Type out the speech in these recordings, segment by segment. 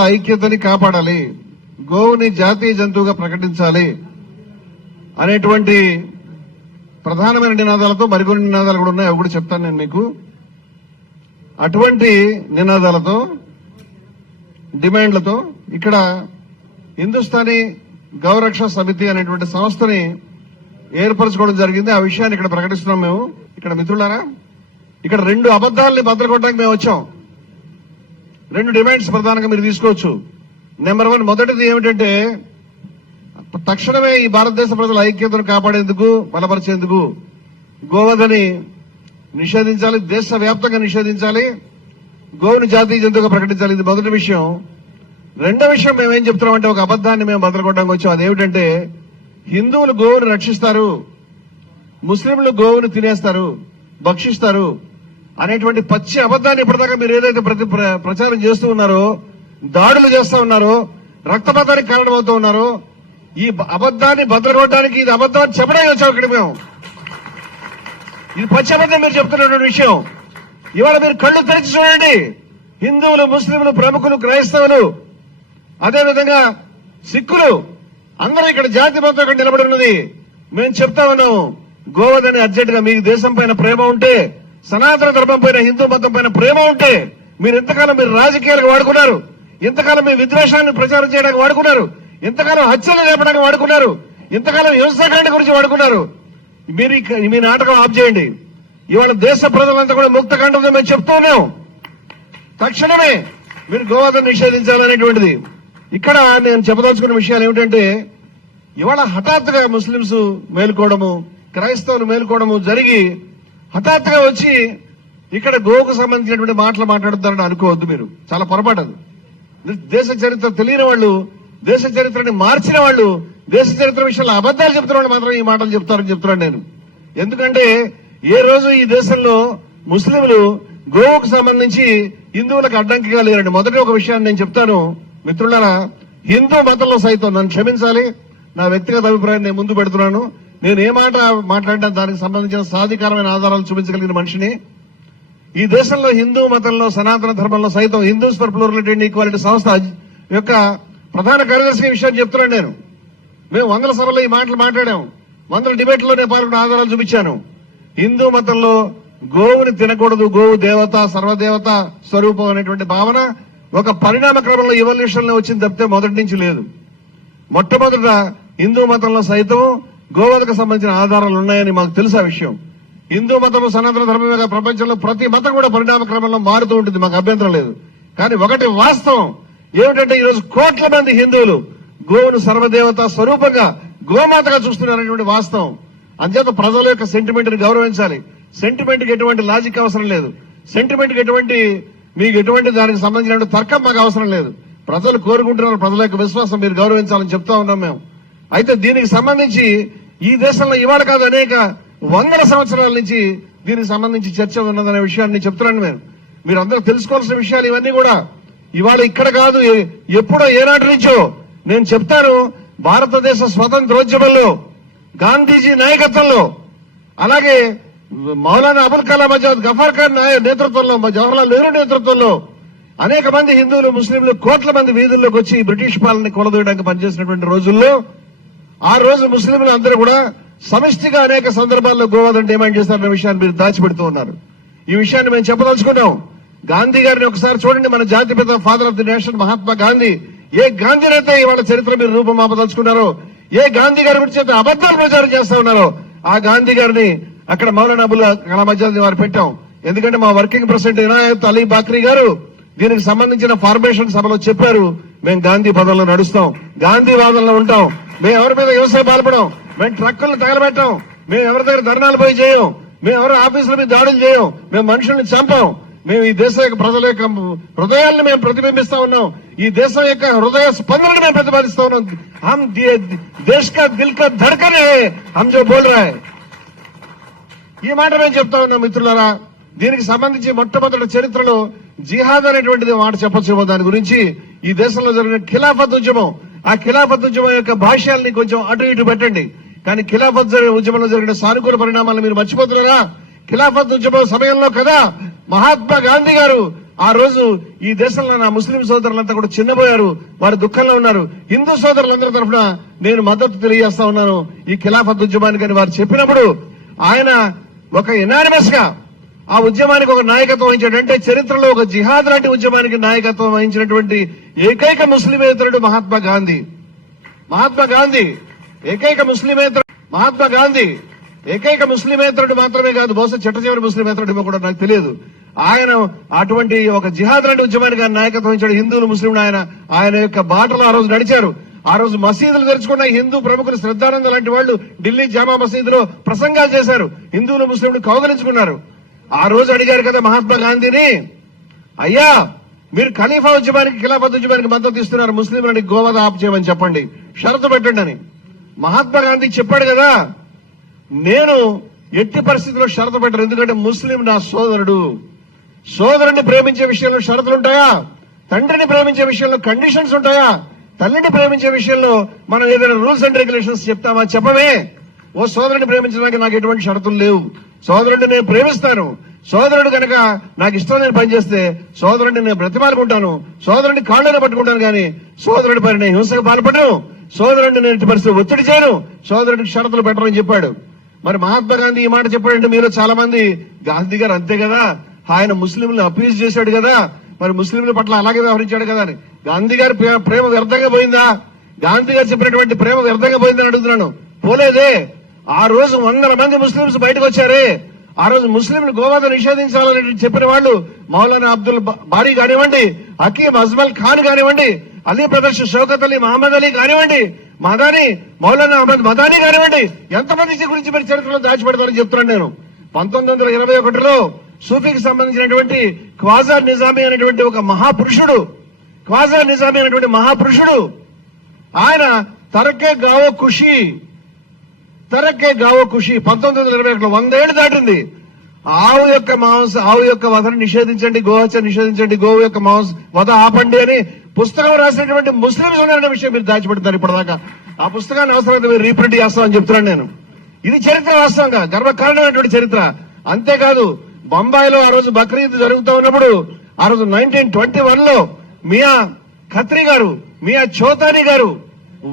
ఐక్యతని కాపాడాలి, గోవుని జాతీయ జంతువుగా ప్రకటించాలి అనేటువంటి ప్రధానమైన నినాదాలతో మరికొన్ని నినాదాలు కూడా ఉన్నాయి. అవి కూడా చెప్తాను నేను మీకు. అటువంటి నినాదాలతో డిమాండ్లతో ఇక్కడ హిందుస్థానీ గౌరక్ష సమితి అనేటువంటి సంస్థని ఏర్పరచుకోవడం జరిగింది. ఆ విషయాన్ని ఇక్కడ ప్రకటిస్తున్నాం మేము. ఇక్కడ మిత్రులారా, ఇక్కడ 2 అబద్దాలని బద్దలుకొట్టడానికి మేము వచ్చాం. 2 డిమాండ్స్ ప్రధానంగా మీరు తీసుకోవచ్చు. నెంబర్ 1, మొదటిది ఏమిటంటే తక్షణమే ఈ భారతదేశ ప్రజల ఐక్యతను కాపాడేందుకు, బలపరిచేందుకు గోవధని నిషేధించాలి, దేశవ్యాప్తంగా నిషేధించాలి, గోవుని జాతీయ జంతువుగా ప్రకటించాలి. ఇది మొదటి విషయం. రెండో విషయం మేమేం చెప్తున్నామంటే ఒక అబద్దాన్ని మేము బద్దలుకొట్టడానికి వచ్చాం. అదేమిటంటే హిందువులు గోవుని రక్షిస్తారు, ముస్లింలు గోవుని తినేస్తారు, భక్షిస్తారు అనేటువంటి పచ్చి అబద్దాన్ని ఇప్పటిదాకా మీరు ఏదైతే ప్రచారం చేస్తూ ఉన్నారో, దాడులు చేస్తూ ఉన్నారో, రక్తపాతానికి కారణమవుతూ ఉన్నారో, ఈ అబద్దాన్ని బద్దలుకొట్టడానికి ఇది అబద్దాన్ని చెప్పడానికి వచ్చాం ఇక్కడ మేము. ఇది పచ్చి అబద్దం మీరు చెప్తున్నటువంటి విషయం. ఇవాళ మీరు కళ్ళు తెరిచి చూడండి. హిందువులు, ముస్లింలు, ప్రముఖులు, క్రైస్తవులు, అదేవిధంగా సిక్కులు అందరూ ఇక్కడ జాతి మొత్తం ఇక్కడ నిలబడి ఉన్నది. మేము చెప్తా ఉన్నాం, గోవధని అర్జెంట్ గా మీకు దేశం పైన ప్రేమ ఉంటే, సనాతన ధర్మం పైన, హిందూ మతం పైన ప్రేమ ఉంటే, మీరు ఇంతకాలం మీరు రాజకీయాలకు వాడుకున్నారు, ఇంతకాలం మీ విద్వేషాన్ని ప్రచారం చేయడానికి వాడుకున్నారు, ఇంతకాలం హత్యలు లేపడానికి వాడుకున్నారు, ఇంతకాలం హింసాకాండ గురించి వాడుకున్నారు. మీరు మీ నాటకం ఆఫ్ చేయండి. ఇవాళ దేశ ప్రజలంతా కూడా ముక్తకాండంతో మేము చెప్తూ ఉన్నాం. తక్షణమే మీరు గోవధను నిషేధించాలనేటువంటిది. ఇక్కడ నేను చెప్పదలుచుకున్న విషయాలు ఏమిటంటే, ఇవాళ హఠాత్తుగా ముస్లింస్ మేలుకోవడము, క్రైస్తవులు మేలుకోవడము జరిగి హఠాత్తుగా వచ్చి ఇక్కడ గోవుకు సంబంధించినటువంటి మాటలు మాట్లాడుతారని అనుకోవద్దు. మీరు చాలా పొరపాటు. దేశ చరిత్ర తెలియని వాళ్ళు, దేశ చరిత్రని మార్చిన వాళ్ళు, దేశ చరిత్ర విషయంలో అబద్దాలు చెప్తున్న వాళ్ళు మాత్రం ఈ మాటలు చెప్తారని చెప్తున్నాను నేను. ఎందుకంటే ఏ రోజు ఈ దేశంలో ముస్లింలు గోవుకు సంబంధించి హిందువులకు అడ్డంకిగా లేరండి. మొదటి ఒక విషయాన్ని నేను చెప్తాను మిత్రులారా, హిందూ మతంలో సైతం, నన్ను క్షమించాలి, నా వ్యక్తిగత అభిప్రాయం నేను ముందు పెడుతున్నాను. నేను ఏ మాట మాట్లాడినా దానికి సంబంధించిన సాధికారమైన ఆధారాలు చూపించగలిగిన మనిషిని. ఈ దేశంలో హిందూ మతంలో, సనాతన ధర్మంలో సైతం Hindus for plurality and equality సంస్థ యొక్క ప్రధాన కార్యదర్శి విషయాన్ని చెప్తున్నాను నేను. మేము 100 సభల్లో ఈ మాటలు మాట్లాడాం, 100 డిబేట్లలో నేను పాల్గొన్న ఆధారాలు చూపించాను. హిందూ మతంలో గోవుని తినకూడదు, గోవు దేవత, సర్వదేవత స్వరూపం అనేటువంటి భావన ఒక పరిణామ క్రమంలో ఎవల్యూషన్ లో వచ్చింది తప్పితే మొదటి నుంచి లేదు. మొట్టమొదట హిందూ మతంలో సైతం గోవధకు సంబంధించిన ఆధారాలు ఉన్నాయని మాకు తెలుసు. ఆ విషయం హిందూ మతం, సనాతన ధర్మమే ప్రపంచంలో ప్రతి మతం కూడా పరిణామ క్రమంలో మారుతూ ఉంటుంది, మాకు అభ్యంతరం లేదు. కానీ ఒకటి వాస్తవం ఏమిటంటే ఈరోజు కోట్ల మంది హిందువులు గోవును సర్వదేవత స్వరూపంగా, గోమాతగా చూస్తున్నారనేటువంటి వాస్తవం. అంచేత ప్రజల యొక్క సెంటిమెంట్ ని గౌరవించాలి. సెంటిమెంట్ కి ఎటువంటి లాజిక్ అవసరం లేదు. సెంటిమెంట్ కి మీకు ఎటువంటి దానికి సంబంధించిన తర్కం మాకు అవసరం లేదు. ప్రజలు కోరుకుంటున్నారు, ప్రజల యొక్క విశ్వాసం మీరు గౌరవించాలని చెప్తా ఉన్నాం మేము. అయితే దీనికి సంబంధించి ఈ దేశంలో ఇవాళ కాదు, అనేక 100 సంవత్సరాల నుంచి దీనికి సంబంధించి చర్చ ఉన్నదనే విషయాన్ని చెప్తున్నాను నేను. మీరందరూ తెలుసుకోవాల్సిన విషయాలు ఇవన్నీ కూడా ఇవాళ ఇక్కడ కాదు, ఎప్పుడో ఏనాటి నుంచో నేను చెప్తాను. భారతదేశ స్వతంత్రోద్యమంలో గాంధీజీ నాయకత్వంలో, అలాగే మౌలానా అబుల్ కలాం ఆజాద్, గఫార్ ఖాన్ నేతృత్వంలో, జవహర్లాల్ నెహ్రూ నేతృత్వంలో అనేక మంది హిందువులు, ముస్లింలు కోట్ల మంది వీధుల్లోకి వచ్చి బ్రిటిష్ పాలన కొలదోయడానికి పనిచేసినటువంటి రోజుల్లో, ఆ రోజు ముస్లింలు అందరూ కూడా సమిష్టిగా అనేక సందర్భాల్లో గోవధను డిమాండ్ చేస్తారనే విషయాన్ని మీరు దాచిపెడుతూ ఉన్నారు. ఈ విషయాన్ని మేము చెప్పదలుచుకున్నాం. గాంధీ గారిని ఒకసారి చూడండి, మన జాతిపిత, father of the nation Mahatma Gandhi. ఏ గాంధీనైతే ఇవాళ చరిత్ర మీరు రూపమాపదలుచుకున్నారో, ఏ గాంధీ గారి గురించి అయితే అబద్దాలు ప్రచారం చేస్తా ఉన్నారో, ఆ గాంధీ గారిని అక్కడ మౌలానా అబుల్ కలాం ఆజాద్ వారు పెట్టాం. ఎందుకంటే మా వర్కింగ్ ప్రెసిడెంట్ ఇనాయత్ అలీ బాక్రీ గారు దీనికి సంబంధించిన ఫార్మేషన్ సభలో చెప్పారు, మేము గాంధీ పదంలో నడుస్తాం, గాంధీ వాదనలో ఉంటాం, మేము ఎవరి మీద వ్యవసాయం పాల్పడం, మేము ట్రక్కులను తగలబెట్టాం, మేము ఎవరి దగ్గర ధర్నాలు పోయి చేయం, మేము ఎవరి ఆఫీసుల మీద దాడులు చేయం, మేము మనుషుల్ని చంపాం, మేము ఈ దేశ యొక్క ప్రజల యొక్క హృదయాలను మేము ప్రతిబింబిస్తా ఉన్నాం, ఈ దేశం యొక్క హృదయ స్పందనను మేము ప్రతిపాదిస్తా ఉన్నాం. హమ్ దేశ్ కా దిల్ కా ధడ్కన్ హై హమ్ జో బోల్ రహే. ఈ మాట మేము చెప్తా ఉన్నాం మిత్రులారా. దీనికి సంబంధించి మొట్టమొదటి చరిత్రలో జిహాద్ అనేటువంటిది మాట చెప్పొచ్చేమో. దాని గురించి ఈ దేశంలో జరిగిన ఖిలాఫత్ ఉద్యమం, ఆ ఖిలాఫత్ ఉద్యమం యొక్క భాష్యాల్ని కొంచెం అటు ఇటు పెట్టండి. కానీ ఖిలాఫత్ ఉద్యమంలో జరిగిన సానుకూల పరిణామాలను మీరు మర్చిపోతున్నారా? ఖిలాఫత్ ఉద్యమం సమయంలో కదా మహాత్మా గాంధీ గారు ఆ రోజు ఈ దేశంలో నా ముస్లిం సోదరులంతా కూడా చిన్నపోయారు, వారు దుఃఖంలో ఉన్నారు. హిందూ సోదరులందరి తరఫున నేను మద్దతు తెలియజేస్తా ఉన్నాను ఈ ఖిలాఫత్ ఉద్యమానికి అని వారు చెప్పినప్పుడు ఆయన ఒక ఎనానిమస్ గా ఆ ఉద్యమానికి ఒక నాయకత్వం వహించాడు. అంటే చరిత్రలో ఒక జిహాద్ లాంటి ఉద్యమానికి నాయకత్వం వహించినటువంటి ఏకైక ముస్లిమేతరుడు మహాత్మా గాంధీ. ఏకైక ముస్లిమేతరుడు మాత్రమే కాదు, బహుశా చిట్టచివరి ముస్లిమేతరుడు కూడా నాకు తెలియదు. ఆయన అటువంటి ఒక జిహాద్ లాంటి ఉద్యమానికి ఆయన నాయకత్వం వహించాడు. హిందువులు ముస్లింలు ఆయన యొక్క బాటలో ఆ రోజు నడిచారు. ఆ రోజు మసీదులు తెరుచుకున్న హిందూ ప్రముఖులు శ్రద్ధానంద లాంటి వాళ్ళు ఢిల్లీ జామా మసీదులో ప్రసంగాలు చేశారు. హిందువులు ముస్లింలు కౌగలించుకున్నారు. ఆ రోజు అడిగారు కదా మహాత్మా గాంధీని, అయ్యా మీరు ఖలీఫా ఉద్యమానికి ఖిలాఫత్ ఉద్యమానికి మద్దతు ఇస్తున్నారు, ముస్లింలని గోవధ ఆపు చేయమని చెప్పండి, షరతు పెట్టండి అని. మహాత్మా గాంధీ చెప్పాడు కదా, నేను ఎట్టి పరిస్థితుల్లో షరతు పెట్టరు, ఎందుకంటే ముస్లిం నా సోదరుడిని ప్రేమించే విషయంలో షరతులుంటాయా? తండ్రిని ప్రేమించే విషయంలో కండిషన్స్ ఉంటాయా? తల్లిని ప్రేమించే విషయంలో మనం ఏదైనా రూల్స్ అండ్ రెగ్యులేషన్స్ చెప్తామా? చెప్పమే. ఓ సోదరుడిని ప్రేమించడానికి నాకు ఎటువంటి షరతులు లేవు, సోదరుడిని నేను ప్రేమిస్తాను, సోదరుడు కనుక నాకు ఇష్టం నేను పనిచేస్తే సోదరుడిని నేను బ్రతిమాలుకుంటాను, సోదరుడిని కాళ్ళని పట్టుకుంటాను, కానీ సోదరుడి పైన నేను హింసకు పాల్పడను, సోదరుడిని నేను ఎట్టి పరిస్థితి ఒత్తిడి చేయను, సోదరుడికి షరతులు పెట్టరని చెప్పాడు. మరి మహాత్మా గాంధీ ఈ మాట చెప్పాడంటే మీలో చాలా మంది గాంధీ గారు అంతే కదా, ఆయన ముస్లింలను అపీజ్ చేశాడు కదా, మరి ముస్లింల పట్ల అలాగే వ్యవహరించాడు కదా అని. గాంధీ గారి ప్రేమ వ్యర్థంగా పోయిందా? గాంధీ గారు చెప్పినటువంటి ప్రేమ వ్యర్థంగా పోయిందని అడుగుతున్నాను. పోలేదే. ఆ రోజు 100 మంది ముస్లింస్ బయటకు వచ్చారే. ఆ రోజు ముస్లింలు గోవధ నిషేధించాలని చెప్పిన వాళ్ళు మౌలానా అబ్దుల్ బారీ కానివ్వండి, హకీం అజ్మల్ ఖాన్ కానివ్వండి, అలీ ప్రదర్శ షౌకత్ అలీ మహమ్మద్ అలీ కానివ్వండి, మౌలానా అహ్మద్ మదానీ కానివ్వండి, ఎంతమంది గురించి మీరు చరిత్రలో దాచిపెడతారని చెప్తున్నాను నేను. 1921లో సూఫీకి సంబంధించినటువంటి ఖ్వాజా నిజామీ అనేటువంటి ఒక మహాపురుషుడు ఆయన తరకే గావో ఖుషి 1921లో 100 ఏళ్లు దాటింది. ఆవు యొక్క వధను నిషేధించండి, గోహత్య నిషేధించండి, గోవు యొక్క వధ ఆపండి అని పుస్తకం రాసినటువంటి ముస్లింస్ ఉన్నారనే విషయం మీరు దాచిపెడతారు ఇప్పటిదాకా. ఆ పుస్తకాన్ని అవసరమైతే మీరు రీప్రింట్ చేస్తామని చెప్తున్నాను నేను. ఇది చరిత్ర, వాస్తవంగా గర్వకారణమైనటువంటి చరిత్ర. అంతేకాదు బొంబాయిలో ఆ రోజు బక్రీద్ జరుగుతూ ఉన్నప్పుడు ఆ రోజు 1921లో మియా ఖత్రీ గారు, మియా చౌతానీ గారు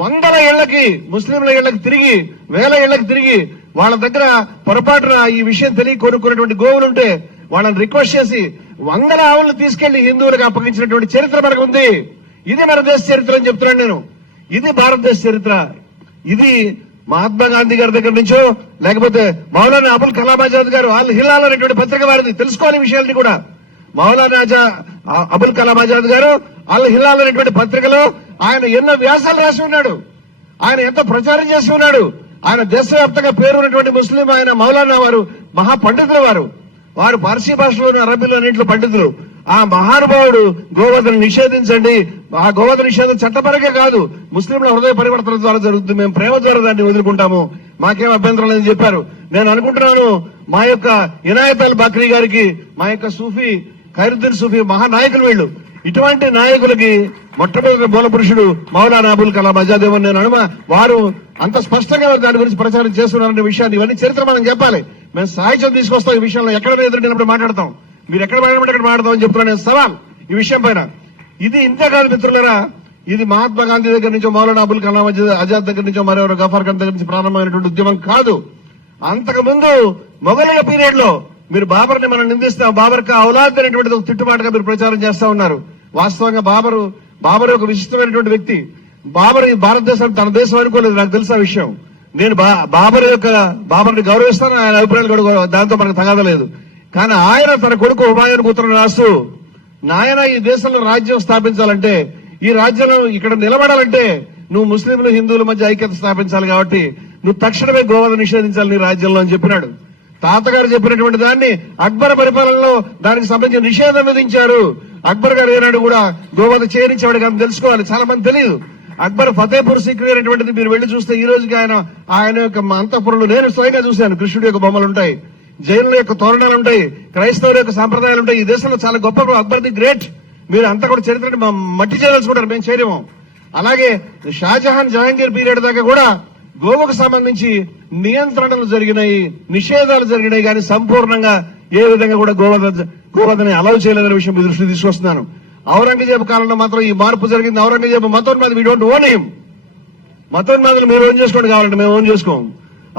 100 ఇళ్లకి, ముస్లింల ఇళ్లకి తిరిగి, 1000 ఇళ్లకి తిరిగి వాళ్ళ దగ్గర పొరపాటున ఈ విషయం తెలియ కొనుక్కున్నటువంటి గోవులుంటే వాళ్ళని రిక్వెస్ట్ చేసి 100 ఆవులను తీసుకెళ్లి హిందువులకు అప్పగించినటువంటి చరిత్ర మనకు ఉంది. ఇది మన దేశ చరిత్ర అని చెప్తున్నాను నేను. ఇది భారతదేశ చరిత్ర. ఇది మహాత్మా గాంధీ గారి దగ్గర నుంచో లేకపోతే మౌలానా అబుల్ కలాం ఆజాద్ గారు అల్ హిలాల్ అనేటువంటి పత్రిక వారిది, తెలుసుకోని విషయాలని కూడా. మౌలానా అబుల్ కలాం ఆజాద్ గారు అల్ హిలాల్ అనేటువంటి పత్రికలో ఆయన ఎన్నో వ్యాసాలు రాసి ఉన్నాడు, ఆయన ఎంతో ప్రచారం చేసి ఉన్నాడు. ఆయన దేశవ్యాప్తంగా పేరున్నటువంటి ముస్లిం ఆయన మౌలానా వారు మహాపండితులు, వారు పార్సీ భాషలోను అరబీలో అన్నింటిలో పండితులు. ఆ మహానుభావుడు గోవధను నిషేధించండి, ఆ గోవధ నిషేధం చట్టపరంగా కాదు, ముస్లింల హృదయ పరివర్తన ద్వారా జరుగుతుంది, మేము ప్రేమ ద్వారా దాన్ని వదులుకుంటాము, మాకేం అభ్యంతరం లేదని చెప్పారు. నేను అనుకుంటున్నాను మా యొక్క ఇనాయత్ అల్ బక్రీ గారికి, మా యొక్క సూఫీ ఖైరుద్దీన్ సూఫీ మహానాయకులు వీళ్ళు, ఇటువంటి నాయకులకి మొట్టమొదటి మూల పురుషుడు మౌలానా అబుల్ కలాం ఆజాద్ ఏమో నేను వారు అంత స్పష్టంగా దాని గురించి ప్రచారం చేస్తున్నారనే విషయాన్ని, ఇవన్నీ చరిత్ర మనం చెప్పాలి. మేము సాహిత్యం తీసుకొస్తాం ఈ విషయంలో, ఎక్కడ ఎదురున్నప్పుడు మాట్లాడతాం, మీరు ఎక్కడ మాట్లాడమంటే అక్కడ మాట్లాడతామని చెప్తున్నాను నేను సవాల్ ఈ విషయం పైన. ఇది ఇంతే కాదు మిత్రులారా, ఇది మహాత్మా గాంధీ దగ్గర నుంచో మౌలానా అబుల్ కలాం ఆజాద్ దగ్గర నుంచో మరెవరో గఫార్ ఖాన్ దగ్గర నుంచి ప్రారంభమైనటువంటి ఉద్యమం కాదు. అంతకుముందు మొఘలుల పీరియడ్ లో మీరు బాబర్ని మనం నిందిస్తాం, బాబర్ కా ఔలాద్ అనేటువంటిది ఒక తిట్టుబాటుగా మీరు ప్రచారం చేస్తా ఉన్నారు. వాస్తవంగా బాబర్ ఒక విశిష్టమైనటువంటి వ్యక్తి. బాబర్ ఈ భారతదేశం తన దేశం అనుకోలేదు, నాకు తెలుసు ఆ విషయం. నేను బాబర్ని గౌరవిస్తాను, ఆయన అభిప్రాయాలు కూడా దాంతో మనకు తగాదలేదు. కానీ ఆయన తన కొడుకు హుమాయూన్ కూతురు రాస్తూ, నాయన ఈ దేశంలో రాజ్యం స్థాపించాలంటే, ఈ రాజ్యంలో ఇక్కడ నిలబడాలంటే నువ్వు ముస్లింలు హిందువుల మధ్య ఐక్యత స్థాపించాలి, కాబట్టి నువ్వు తక్షణమే గోవధ నిషేధించాలి నీ రాజ్యంలో అని చెప్పినాడు. తాతగారు చెప్పినటువంటి దాన్ని అక్బర్ పరిపాలనలో దానికి సంబంధించిన నిషేధం విధించారు. అక్బర్ గారు ఏనాడు కూడా గోవధ చేయనించేవాడు కాదు, తెలుసుకోవాలి, చాలా మంది తెలియదు. అక్బర్ ఫతేపూర్ సిక్రీ అనేటువంటిది మీరు వెళ్లి చూస్తే ఈ రోజుకి ఆయన యొక్క అంతఃపురంలో నేను స్వయంగా చూశాను. కృష్ణుడి యొక్క బొమ్మలు ఉంటాయి, జైనుల యొక్క తోరణాలు ఉంటాయి, క్రైస్తవుల యొక్క సాంప్రదాయాలు ఉంటాయి. ఈ దేశంలో చాలా గొప్ప అక్బర్ ది గ్రేట్. మీరు అంతా కూడా చరిత్రని మట్టి చేయదలుచుకుంటారు, మేము చేయలేము. అలాగే షాజహాన్ జహాంగీర్ పీరియడ్ దాకా కూడా గోవుకు సంబంధించి నియంత్రణలు జరిగినాయి, నిషేధాలు జరిగినాయి, కానీ సంపూర్ణంగా ఏ విధంగా కూడా గోవధని అలౌ చేయలేదనే విషయం మీ దృష్టికి తీసుకొస్తున్నాను. ఔరంగజేబు కాలంలో మాత్రం ఈ మార్పు జరిగింది. ఔరంగజేబు మతోన్మాది, వీ డోంట్ ఓన్ హిమ్. మతోన్మాదులు మీరు ఓన్ చేసుకోండి, కావాలంటే మేము ఓన్ చేసుకోం.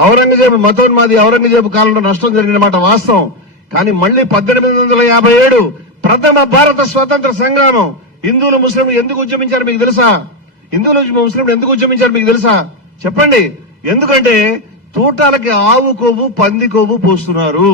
ఔరంగజేబు మతోన్మాది, ఔరంగజేబు కాలంలో నష్టం జరిగిన మాట వాస్తవం. కానీ మళ్ళీ 1857 ప్రథమ భారత స్వతంత్ర సంగ్రామం, హిందువులు ముస్లింలు ఎందుకు ఉద్యమించారు మీకు తెలుసా? హిందువులు ముస్లింలు ఎందుకు ఉద్యమించారు మీకు తెలుసా? చెప్పండి. ఎందుకంటే తూటాలకి ఆవు కొవ్వు, పంది కొవ్వు పోస్తున్నారు.